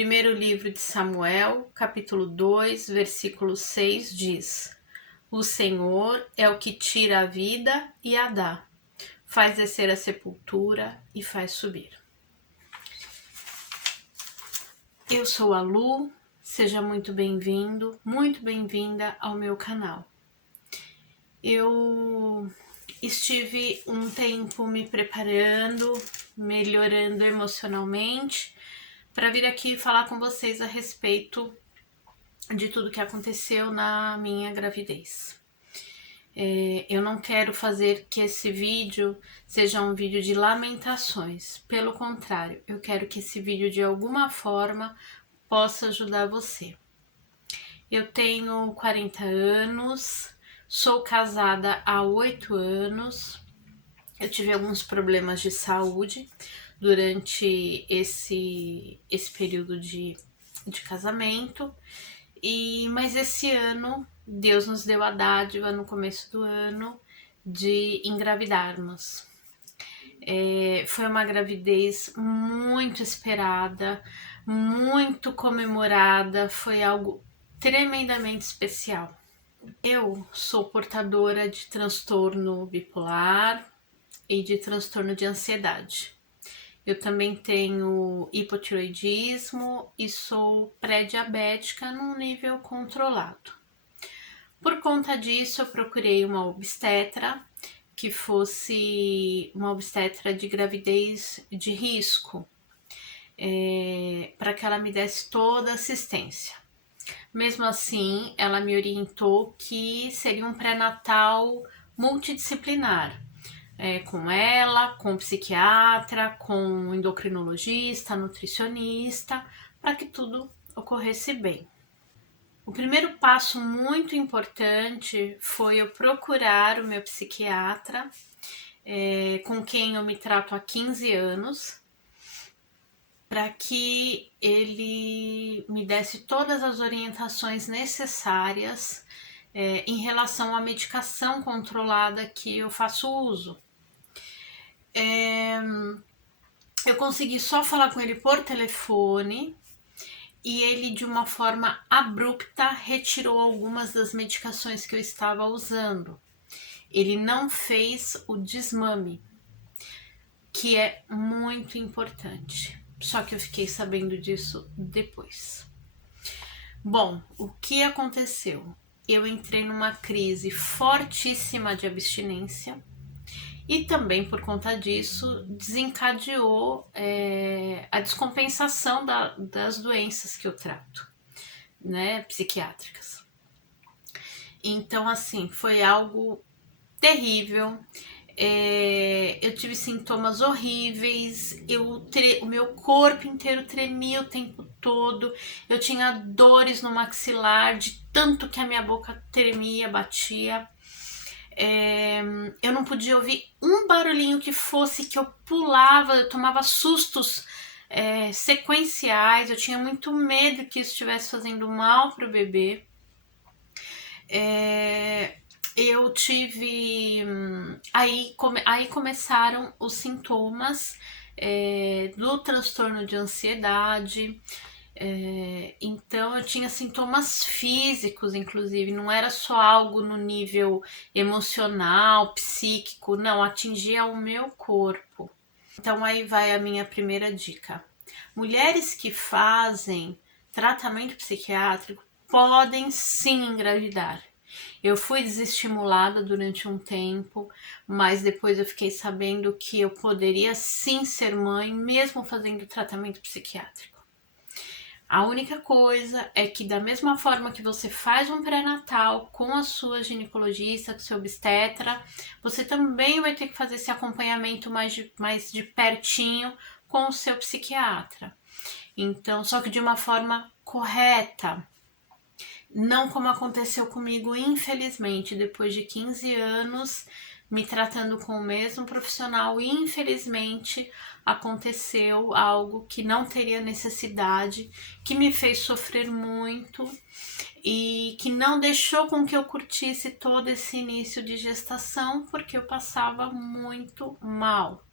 Primeiro livro de Samuel, capítulo 2, versículo 6 diz: O Senhor é o que tira a vida e a dá, faz descer a sepultura e faz subir. Eu sou a Lu, seja muito bem-vindo, muito bem-vinda ao meu canal. Eu estive um tempo me preparando, melhorando emocionalmente, para vir aqui falar com vocês a respeito de tudo que aconteceu na minha gravidez. Eu não quero fazer que esse vídeo seja um vídeo de lamentações, pelo contrário, eu quero que esse vídeo de alguma forma possa ajudar você. Eu tenho 40 anos, sou casada há 8 anos, eu tive alguns problemas de saúde durante esse período de casamento, mas esse ano Deus nos deu a dádiva no começo do ano de engravidarmos. Foi uma gravidez muito esperada, muito comemorada, foi algo tremendamente especial. Eu sou portadora de transtorno bipolar e de transtorno de ansiedade. Eu também tenho hipotireoidismo e sou pré-diabética num nível controlado. Por conta disso, eu procurei uma obstetra que fosse uma obstetra de gravidez de risco, para que ela me desse toda a assistência. Mesmo assim, ela me orientou que seria um pré-natal multidisciplinar, com ela, com psiquiatra, com endocrinologista, nutricionista, para que tudo ocorresse bem. O primeiro passo muito importante foi eu procurar o meu psiquiatra, com quem eu me trato há 15 anos, para que ele me desse todas as orientações necessárias em relação à medicação controlada que eu faço uso. Eu consegui só falar com ele por telefone e ele, de uma forma abrupta, retirou algumas das medicações que eu estava usando. Ele não fez o desmame, que é muito importante. Só que eu fiquei sabendo disso depois. Bom, o que aconteceu? Eu entrei numa crise fortíssima de abstinência e também por conta disso desencadeou a descompensação das doenças que eu trato, né, psiquiátricas. Então, assim, foi algo terrível. Eu tive sintomas horríveis, o meu corpo inteiro tremia o tempo todo, eu tinha dores no maxilar de tanto que a minha boca tremia, batia. Eu não podia ouvir um barulhinho que fosse, que eu pulava, eu tomava sustos sequenciais, eu tinha muito medo que isso estivesse fazendo mal para o bebê. Eu tive... Aí começaram os sintomas do transtorno de ansiedade. Então eu tinha sintomas físicos, inclusive, não era só algo no nível emocional, psíquico, não, atingia o meu corpo. Então aí vai a minha primeira dica. Mulheres que fazem tratamento psiquiátrico podem sim engravidar. Eu fui desestimulada durante um tempo, mas depois eu fiquei sabendo que eu poderia sim ser mãe, mesmo fazendo tratamento psiquiátrico. A única coisa é que, da mesma forma que você faz um pré-natal com a sua ginecologista, com o seu obstetra, você também vai ter que fazer esse acompanhamento mais de pertinho com o seu psiquiatra. Então, só que de uma forma correta. Não como aconteceu comigo, infelizmente, depois de 15 anos me tratando com o mesmo profissional, infelizmente aconteceu algo que não teria necessidade, que me fez sofrer muito e que não deixou com que eu curtisse todo esse início de gestação, porque eu passava muito mal.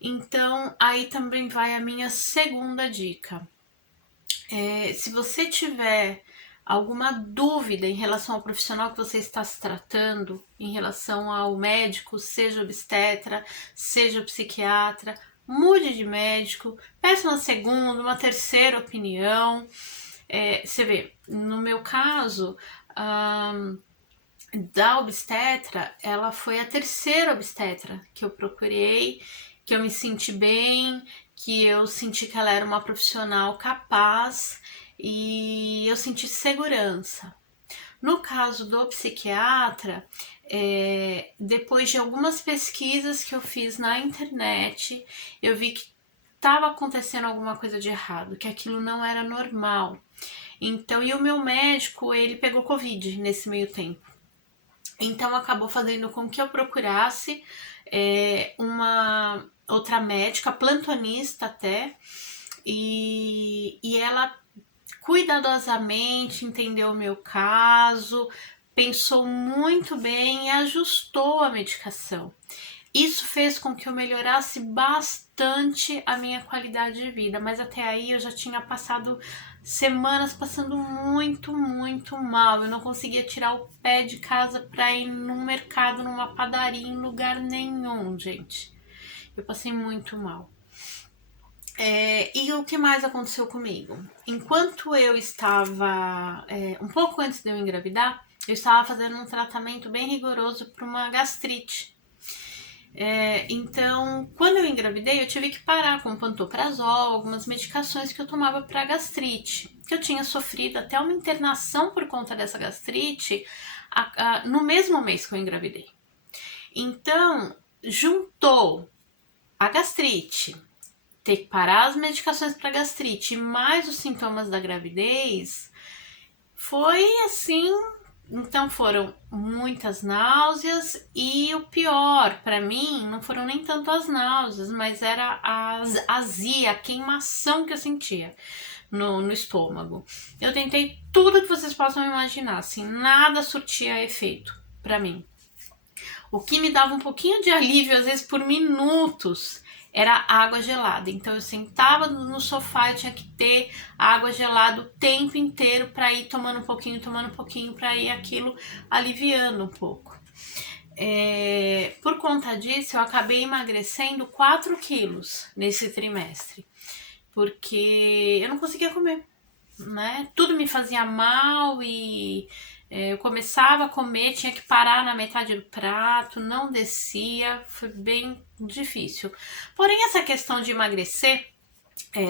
Então, aí também vai a minha segunda dica. Se você tiver alguma dúvida em relação ao profissional que você está se tratando, em relação ao médico, seja obstetra, seja psiquiatra, mude de médico, peça uma segunda, uma terceira opinião. Você vê, no meu caso, da obstetra, ela foi a terceira obstetra que eu procurei, que eu me senti bem, que eu senti que ela era uma profissional capaz e eu senti segurança. No caso do psiquiatra, depois de algumas pesquisas que eu fiz na internet, eu vi que estava acontecendo alguma coisa de errado, que aquilo não era normal. Então, e o meu médico, ele pegou Covid nesse meio tempo. Então acabou fazendo com que eu procurasse uma outra médica, plantonista até, e ela cuidadosamente entendeu o meu caso, pensou muito bem e ajustou a medicação. Isso fez com que eu melhorasse bastante a minha qualidade de vida, mas até aí eu já tinha passado semanas passando muito, muito mal. Eu não conseguia tirar o pé de casa para ir num mercado, numa padaria, em lugar nenhum, gente. Eu passei muito mal. E o que mais aconteceu comigo? Enquanto eu estava, um pouco antes de eu engravidar, eu estava fazendo um tratamento bem rigoroso para uma gastrite. Então, quando eu engravidei, eu tive que parar com pantoprazol, algumas medicações que eu tomava para gastrite, que eu tinha sofrido até uma internação por conta dessa gastrite no mesmo mês que eu engravidei. Então, juntou a gastrite, ter que parar as medicações para gastrite, mais os sintomas da gravidez, foi assim. Então foram muitas náuseas e o pior para mim não foram nem tanto as náuseas, mas era a azia, a queimação que eu sentia no estômago. Eu tentei tudo que vocês possam imaginar, assim, nada surtia efeito para mim. O que me dava um pouquinho de alívio, às vezes por minutos, era água gelada. Então eu sentava no sofá e tinha que ter água gelada o tempo inteiro para ir tomando um pouquinho, para ir aquilo aliviando um pouco. Por conta disso, eu acabei emagrecendo 4 quilos nesse trimestre, porque eu não conseguia comer, né? Tudo me fazia mal e eu começava a comer, tinha que parar na metade do prato, não descia, foi bem difícil. Porém, essa questão de emagrecer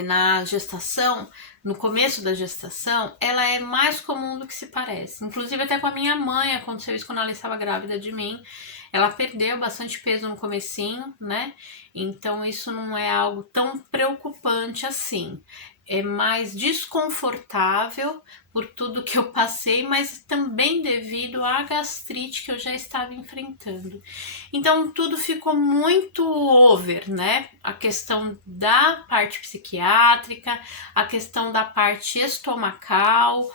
na gestação, no começo da gestação, ela é mais comum do que se parece. Inclusive até com a minha mãe aconteceu isso quando ela estava grávida de mim. Ela perdeu bastante peso no comecinho, né? Então isso não é algo tão preocupante assim. É mais desconfortável por tudo que eu passei, mas também devido à gastrite que eu já estava enfrentando. Então tudo ficou muito over, né? A questão da parte psiquiátrica, a questão da parte estomacal.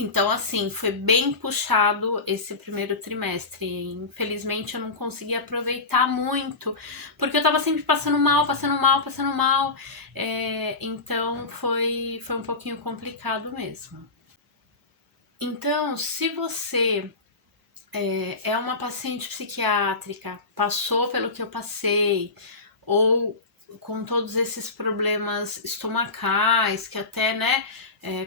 Então, assim, foi bem puxado esse primeiro trimestre. Infelizmente, eu não consegui aproveitar muito, porque eu tava sempre passando mal. Então, foi um pouquinho complicado mesmo. Então, se você é uma paciente psiquiátrica, passou pelo que eu passei, ou com todos esses problemas estomacais, que até, né,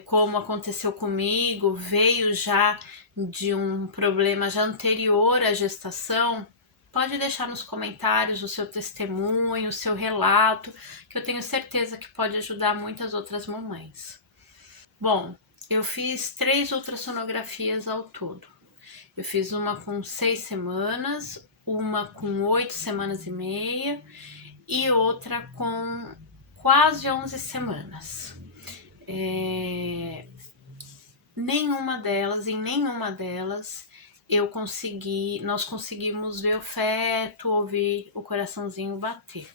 como aconteceu comigo, veio já de um problema já anterior à gestação, pode deixar nos comentários o seu testemunho, o seu relato, que eu tenho certeza que pode ajudar muitas outras mamães. Bom, eu fiz 3 ultrassonografias ao todo. Eu fiz uma com 6 semanas, uma com 8 semanas e meia e outra com quase 11 semanas. Em nenhuma delas nós conseguimos ver o feto, ouvir o coraçãozinho bater.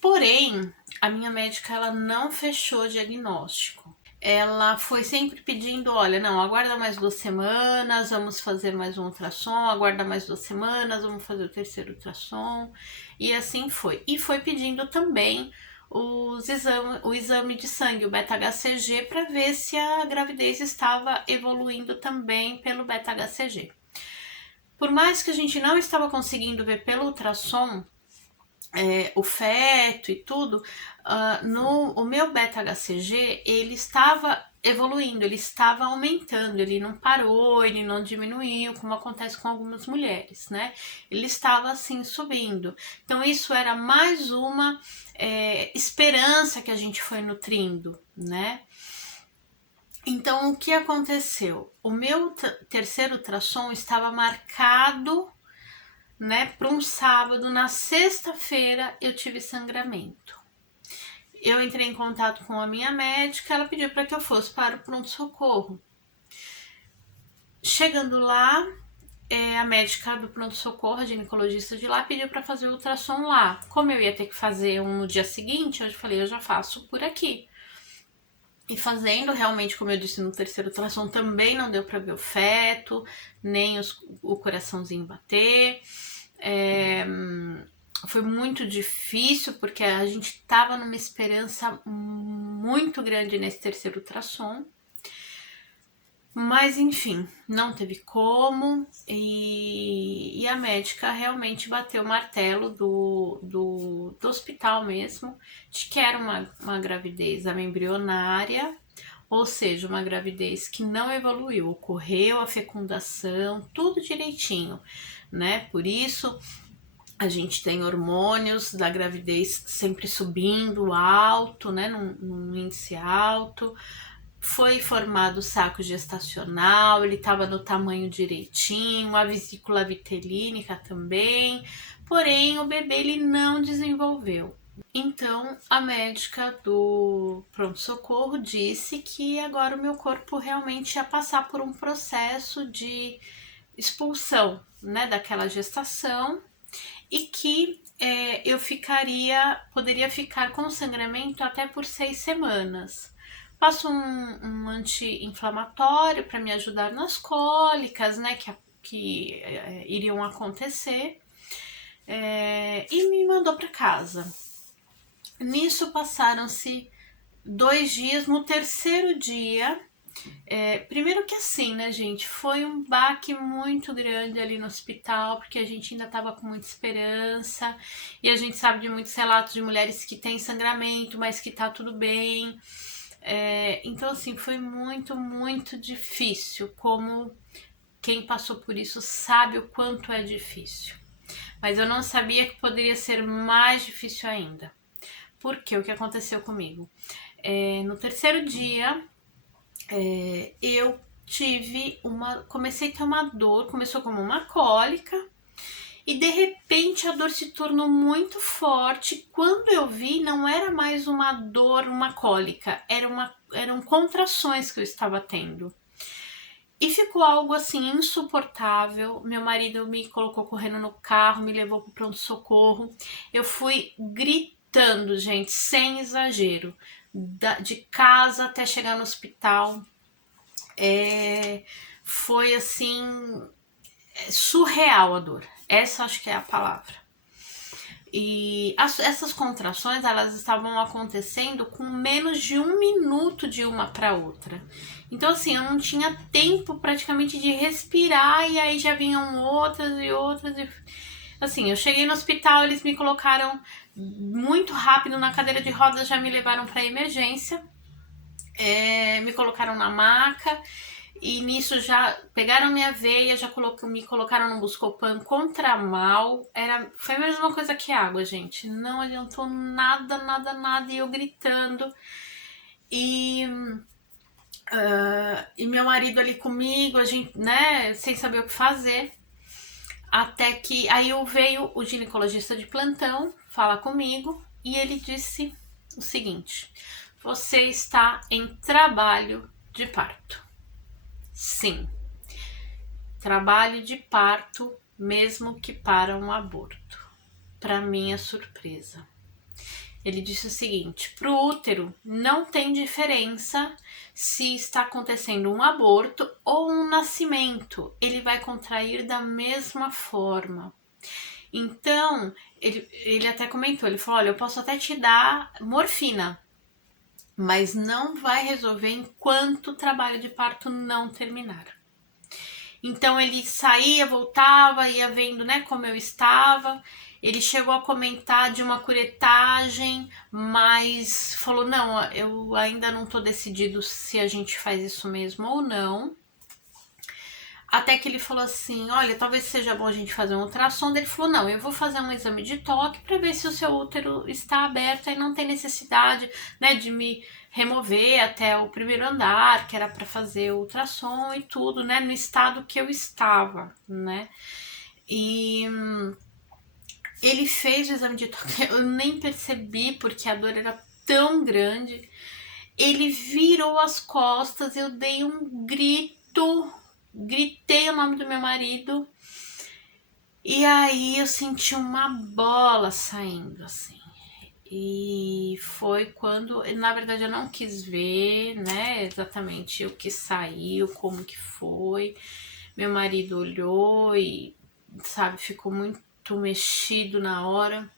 Porém, a minha médica ela não fechou o diagnóstico. Ela foi sempre pedindo, olha, não, aguarda mais 2 semanas, vamos fazer mais um ultrassom, aguarda mais 2 semanas, vamos fazer o terceiro ultrassom, e assim foi. E foi pedindo também o exame de sangue, o beta-HCG, para ver se a gravidez estava evoluindo também pelo beta-HCG. Por mais que a gente não estava conseguindo ver pelo ultrassom o feto e tudo, o meu beta-HCG, ele estava evoluindo, ele estava aumentando, ele não parou, ele não diminuiu, como acontece com algumas mulheres, né? Ele estava assim subindo. Então isso era mais uma esperança que a gente foi nutrindo, né? Então o que aconteceu? O meu terceiro ultrassom estava marcado, né, para um sábado. Na sexta-feira eu tive sangramento. Eu entrei em contato com a minha médica, ela pediu para que eu fosse para o pronto-socorro. Chegando lá, a médica do pronto-socorro, a ginecologista de lá, pediu para fazer o ultrassom lá. Como eu ia ter que fazer um no dia seguinte, eu falei, eu já faço por aqui. E fazendo, realmente, como eu disse, no terceiro ultrassom também não deu para ver o feto, nem o coraçãozinho bater. Foi muito difícil, porque a gente estava numa esperança muito grande nesse terceiro ultrassom. Mas enfim, não teve como, e a médica realmente bateu o martelo do hospital mesmo, de que era uma gravidez embrionária, ou seja, uma gravidez que não evoluiu, ocorreu a fecundação, tudo direitinho, né? Por isso a gente tem hormônios da gravidez sempre subindo alto, né? Num índice alto. Foi formado o saco gestacional, ele estava no tamanho direitinho, a vesícula vitelínica também, porém o bebê ele não desenvolveu. Então a médica do pronto-socorro disse que agora o meu corpo realmente ia passar por um processo de expulsão, né, daquela gestação, e que eu poderia ficar com sangramento até por 6 semanas. Passo um anti-inflamatório para me ajudar nas cólicas, né, que iriam acontecer, e me mandou para casa. Nisso passaram-se 2 dias. No terceiro dia, primeiro que assim, né, gente, foi um baque muito grande ali no hospital, porque a gente ainda tava com muita esperança, e a gente sabe de muitos relatos de mulheres que têm sangramento, mas que tá tudo bem. Então assim, foi muito, muito difícil, como quem passou por isso sabe o quanto é difícil. Mas eu não sabia que poderia ser mais difícil ainda. Porque o que aconteceu comigo? No terceiro dia, eu comecei a ter uma dor, começou como uma cólica, e de repente a dor se tornou muito forte. Quando eu vi, não era mais uma dor, uma cólica, eram contrações que eu estava tendo. E ficou algo assim insuportável. Meu marido me colocou correndo no carro, me levou para o pronto-socorro. Eu fui gritando, gente, sem exagero, de casa até chegar no hospital. Foi assim, surreal a dor. Essa acho que é a palavra. E essas contrações, elas estavam acontecendo com menos de 1 minuto de uma para outra. Então assim, eu não tinha tempo praticamente de respirar, e aí já vinham outras e outras. Assim, eu cheguei no hospital, eles me colocaram muito rápido na cadeira de rodas, já me levaram para emergência, me colocaram na maca. E nisso já pegaram minha veia, já me colocaram no Buscopan Contramal. Foi a mesma coisa que água, gente. Não adiantou nada, nada, nada. E eu gritando. E meu marido ali comigo, a gente, né, sem saber o que fazer. Até que aí veio o ginecologista de plantão falar comigo. E ele disse o seguinte: você está em trabalho de parto. Sim, trabalho de parto, mesmo que para um aborto. Para minha surpresa, ele disse o seguinte: para o útero não tem diferença se está acontecendo um aborto ou um nascimento, ele vai contrair da mesma forma. Então, ele até comentou, ele falou, olha, eu posso até te dar morfina, mas não vai resolver enquanto o trabalho de parto não terminar. Então ele saía, voltava, ia vendo, né, como eu estava. Ele chegou a comentar de uma curetagem, mas falou, não, eu ainda não tô decidido se a gente faz isso mesmo ou não. Até que ele falou assim, olha, talvez seja bom a gente fazer um ultrassom. Ele falou, não, eu vou fazer um exame de toque para ver se o seu útero está aberto e não tem necessidade, né, de me remover até o primeiro andar, que era para fazer o ultrassom e tudo, né, no estado que eu estava, né. E ele fez o exame de toque, eu nem percebi porque a dor era tão grande. Ele virou as costas, eu dei um grito, gritei o nome do meu marido. E aí eu senti uma bola saindo, assim. E foi quando, na verdade, eu não quis ver, né, exatamente o que saiu, como que foi. Meu marido olhou e, sabe, ficou muito mexido na hora.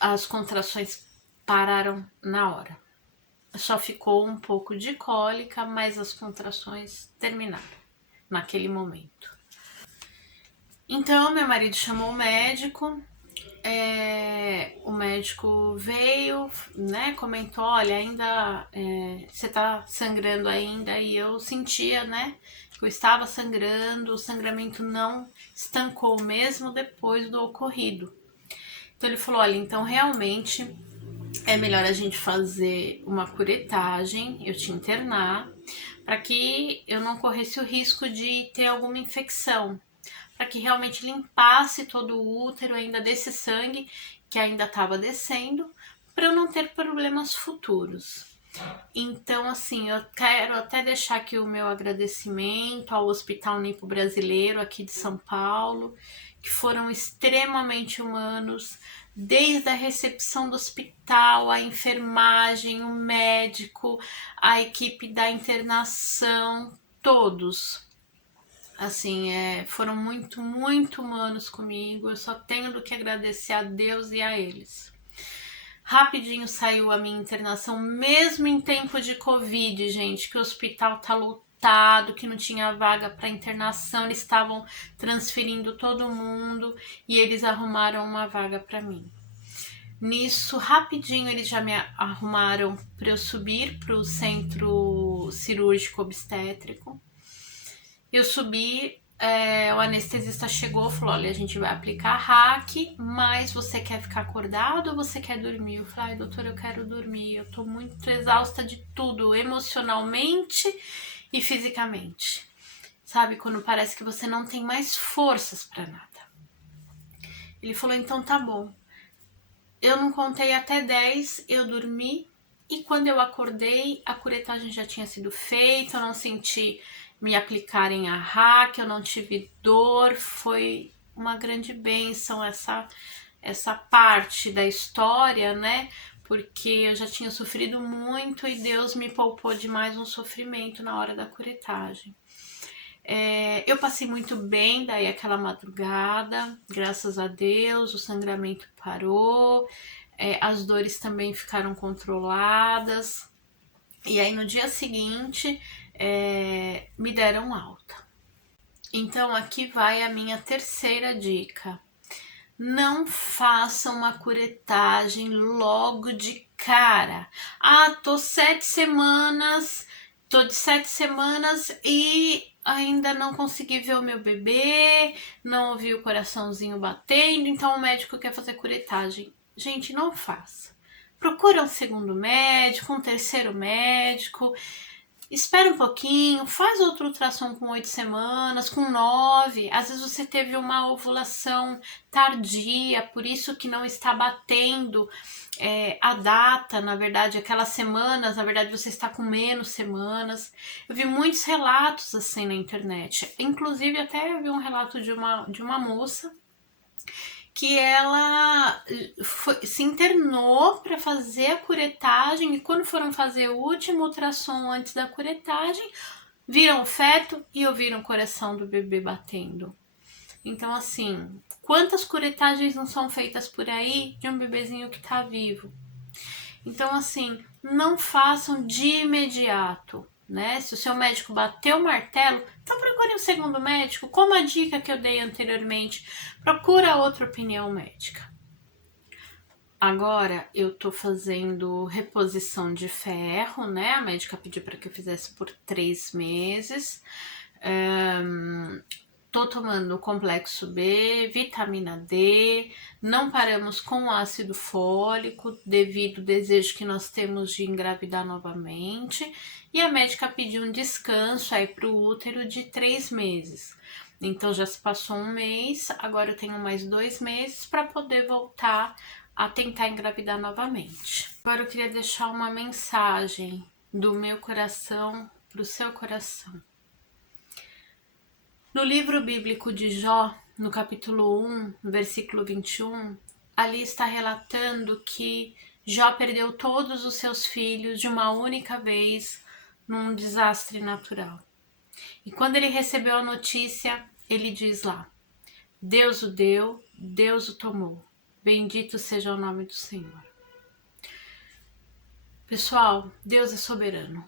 As contrações pararam na hora. Só ficou um pouco de cólica, mas as contrações terminaram naquele momento. Então, meu marido chamou o médico, o médico veio, né, comentou, olha, ainda você tá sangrando ainda, e eu sentia, né, que eu estava sangrando, o sangramento não estancou mesmo depois do ocorrido. Então ele falou, olha, então realmente é melhor a gente fazer uma curetagem, eu te internar, para que eu não corresse o risco de ter alguma infecção, para que realmente limpasse todo o útero ainda desse sangue que ainda estava descendo, para eu não ter problemas futuros. Então, assim, eu quero até deixar aqui o meu agradecimento ao Hospital Nipo Brasileiro aqui de São Paulo, que foram extremamente humanos, desde a recepção do hospital, a enfermagem, o médico, a equipe da internação, todos. Assim, foram muito, muito humanos comigo. Eu só tenho do que agradecer a Deus e a eles. Rapidinho saiu a minha internação, mesmo em tempo de Covid, gente, que o hospital tá lotado, que não tinha vaga para internação, eles estavam transferindo todo mundo e eles arrumaram uma vaga para mim. Nisso, rapidinho, eles já me arrumaram para eu subir para o centro cirúrgico obstétrico. Eu subi, o anestesista chegou e falou, olha, a gente vai aplicar hack, mas você quer ficar acordado ou você quer dormir? Eu falei, ai, doutor, eu quero dormir, eu tô muito exausta de tudo, emocionalmente e fisicamente. Sabe, quando parece que você não tem mais forças para nada. Ele falou, então tá bom. Eu não contei até 10, eu dormi e quando eu acordei, a curetagem já tinha sido feita, eu não senti me aplicarem a hack, eu não tive dor, foi uma grande bênção essa parte da história, né? Porque eu já tinha sofrido muito e Deus me poupou de mais um sofrimento na hora da curetagem. Eu passei muito bem daí aquela madrugada, graças a Deus, o sangramento parou, as dores também ficaram controladas. E aí no dia seguinte me deram alta. Então aqui vai a minha terceira dica. Não faça uma curetagem logo de cara. Ah, tô de 7 semanas e ainda não consegui ver o meu bebê, não ouvi o coraçãozinho batendo, então o médico quer fazer curetagem. Gente, não faça. Procura um segundo médico, um terceiro médico, espera um pouquinho, faz outro ultrassom com 8 semanas, com 9. Às vezes você teve uma ovulação tardia, por isso que não está batendo a data, na verdade, aquelas semanas, na verdade você está com menos semanas. Eu vi muitos relatos assim na internet, inclusive até vi um relato de uma moça que ela se internou para fazer a curetagem e quando foram fazer o último ultrassom antes da curetagem, viram o feto e ouviram o coração do bebê batendo. Então, assim, quantas curetagens não são feitas por aí de um bebezinho que tá vivo? Então, assim, não façam de imediato, né? Se o seu médico bateu o martelo, então procure um segundo médico. Como a dica que eu dei anteriormente, procura outra opinião médica. Agora eu tô fazendo reposição de ferro, né? A médica pediu para que eu fizesse por 3 meses. Tô tomando complexo B, vitamina D, não paramos com o ácido fólico devido ao desejo que nós temos de engravidar novamente. E a médica pediu um descanso aí pro útero de 3 meses. Então já se passou um mês, agora eu tenho mais 2 meses para poder voltar a tentar engravidar novamente. Agora eu queria deixar uma mensagem do meu coração para o seu coração. No livro bíblico de Jó, no capítulo 1, versículo 21, ali está relatando que Jó perdeu todos os seus filhos de uma única vez num desastre natural. E quando ele recebeu a notícia, ele diz lá: Deus o deu, Deus o tomou. Bendito seja o nome do Senhor. Pessoal, Deus é soberano.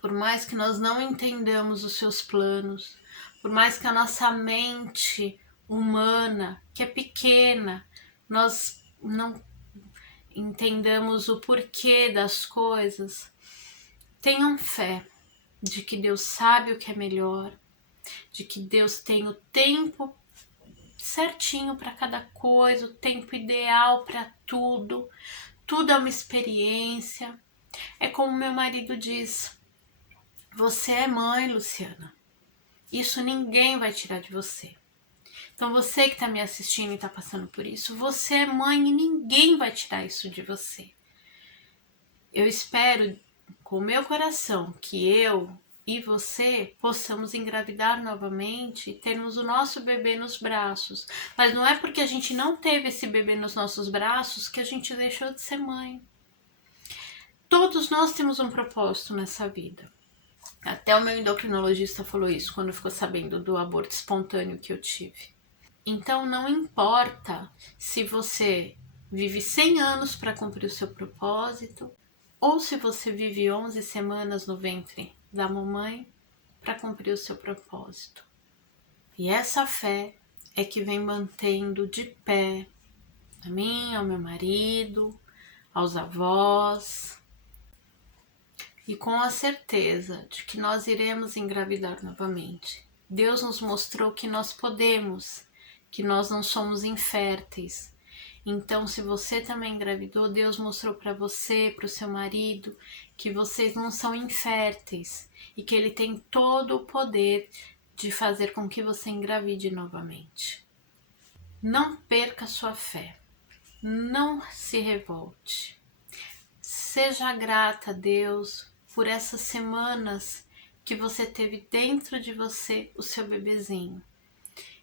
Por mais que nós não entendamos os seus planos, por mais que a nossa mente humana, que é pequena, nós não entendamos o porquê das coisas, tenham fé de que Deus sabe o que é melhor, de que Deus tem o tempo certinho para cada coisa, o tempo ideal para tudo. Tudo é uma experiência. É como meu marido diz: você é mãe, Luciana. Isso ninguém vai tirar de você. Então você que está me assistindo e está passando por isso, você é mãe e ninguém vai tirar isso de você. Eu espero com o meu coração que eu e você possamos engravidar novamente e termos o nosso bebê nos braços. Mas não é porque a gente não teve esse bebê nos nossos braços que a gente deixou de ser mãe. Todos nós temos um propósito nessa vida. Até o meu endocrinologista falou isso quando ficou sabendo do aborto espontâneo que eu tive. Então não importa se você vive 100 anos para cumprir o seu propósito ou se você vive 11 semanas no ventre da mamãe para cumprir o seu propósito. E essa fé é que vem mantendo de pé a mim, ao meu marido, aos avós, e com a certeza de que nós iremos engravidar novamente. Deus nos mostrou que nós podemos, que nós não somos inférteis. Então, se você também engravidou, Deus mostrou para você, para o seu marido, que vocês não são inférteis e que Ele tem todo o poder de fazer com que você engravide novamente. Não perca sua fé, não se revolte. Seja grata a Deus por essas semanas que você teve dentro de você o seu bebezinho.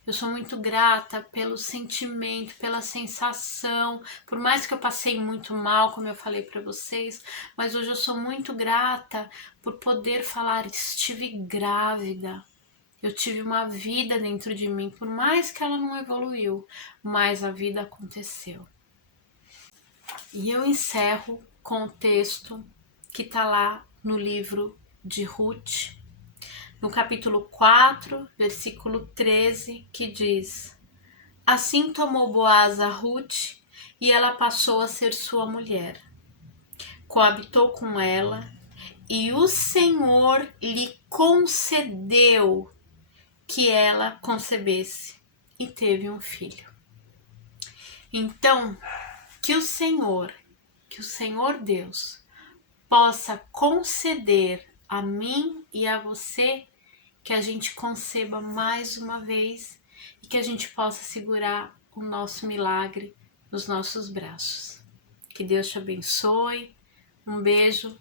Eu sou muito grata pelo sentimento, pela sensação, por mais que eu passei muito mal, como eu falei para vocês, mas hoje eu sou muito grata por poder falar: estive grávida. Eu tive uma vida dentro de mim, por mais que ela não evoluiu, mas a vida aconteceu. E eu encerro com o texto que está lá no livro de Ruth, no capítulo 4, versículo 13, que diz: assim tomou Boaz a Ruth e ela passou a ser sua mulher. Coabitou com ela e o Senhor lhe concedeu que ela concebesse e teve um filho. Então, que o Senhor Deus possa conceder a mim e a você que a gente conceba mais uma vez e que a gente possa segurar o nosso milagre nos nossos braços. Que Deus te abençoe, um beijo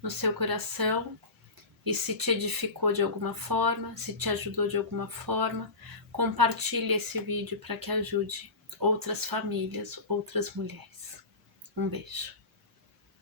no seu coração, e se te edificou de alguma forma, se te ajudou de alguma forma, compartilhe esse vídeo para que ajude outras famílias, outras mulheres. Um beijo.